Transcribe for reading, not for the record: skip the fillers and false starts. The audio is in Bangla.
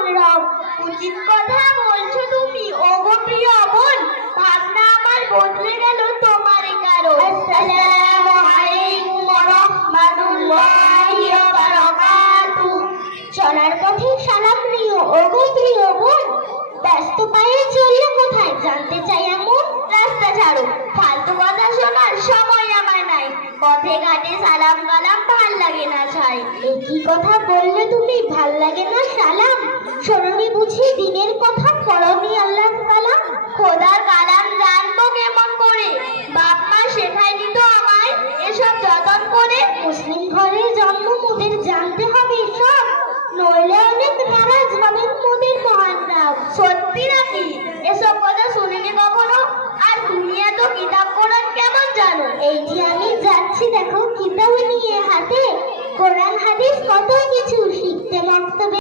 সংগ্রাম। উচিত কথা বলছো তুমি ওগো প্রিয় বোন, ভাবনা আমার বদলে গেল তোমার কারণ। আসসালামু আলাইকুম ওয়া রাহমাতুল্লাহি ওয়া বারাকাতুহু। চলার পথে সালাম নিও ওগো প্রিয় বোন, ব্যস্ত পায়ে চললে কোথায় জানতে চাই এমন। রাস্তা ছাড়ো, ফালতু কথা শোনার সময় আমার নাই, পথে ঘাটে সালাম কালাম ভাল লাগে না ছাই। একই কথা বললে তুমি, ভাল লাগে না সালাম? শোনোনি বুঝি দিনের কথা, পড়োনি আল্লাহর কালাম? খোদার কালাম জানবো কেমন করে, বাপ মা শেখায়নি তো আমায় এসব যতন করে। মুসলিম ঘরে জন্ম, মোদের জানতে হবে সব, নইলে অনেক নারাজ হবেন মোদের মহান রাব। সত্যি নাকি? এসব কথা শুনিনি কখনো। আর তুমি এত কিতাব কোরআন কেমন জানো? এই যে আমি যাচ্ছি দেখো কিতাব নিয়ে হাতে, কোরআন হাদিস কত কিছু শিখতে মক্তবে